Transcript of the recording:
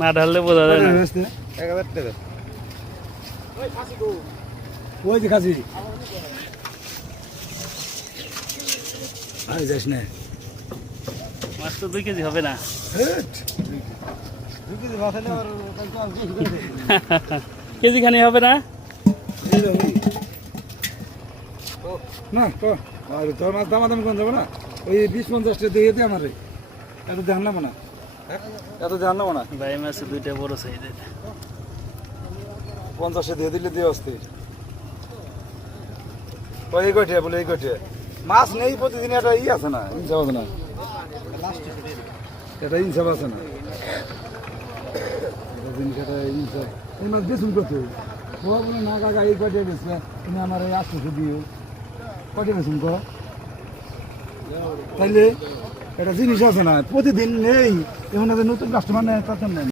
না ঢাললে বোঝা যায় না। এক হাজার টাকা ওই যে খাসি। আরে যাস না। মাছ তো দুই কেজি হবে না। কেজি খানি হবে। না? না তো। আর তোর মাছ দামাদামি কোন যাব না? ওই বিশ পঞ্চাশটা দিয়ে দে আমার। এত ধ্যান নেব না। এত ধ্যান নেব না? ভাই মাছ দুইটা বড় সাইজের পঞ্চাশে দিয়ে দিলে দিয়ে ওই এই কঠিয়া বলে এই কঠিয়া মাছ নেই প্রতিদিন একটা ই আছে না ইনসাফ আছে না। এটা ইনসাফ আছে না। এটা জিনিস এটা ইনসাফ এই মাছ বেসুন কত ও বলে না কাকা এই কঠিয়া বেসবে তুমি আমার এই আটশোশো দিও। কঠিয়া বেসুন কো তাইলে এটা জিনিস আছে না প্রতিদিন নেই। এমন নতুন কাস্টমার নেয় তার নেই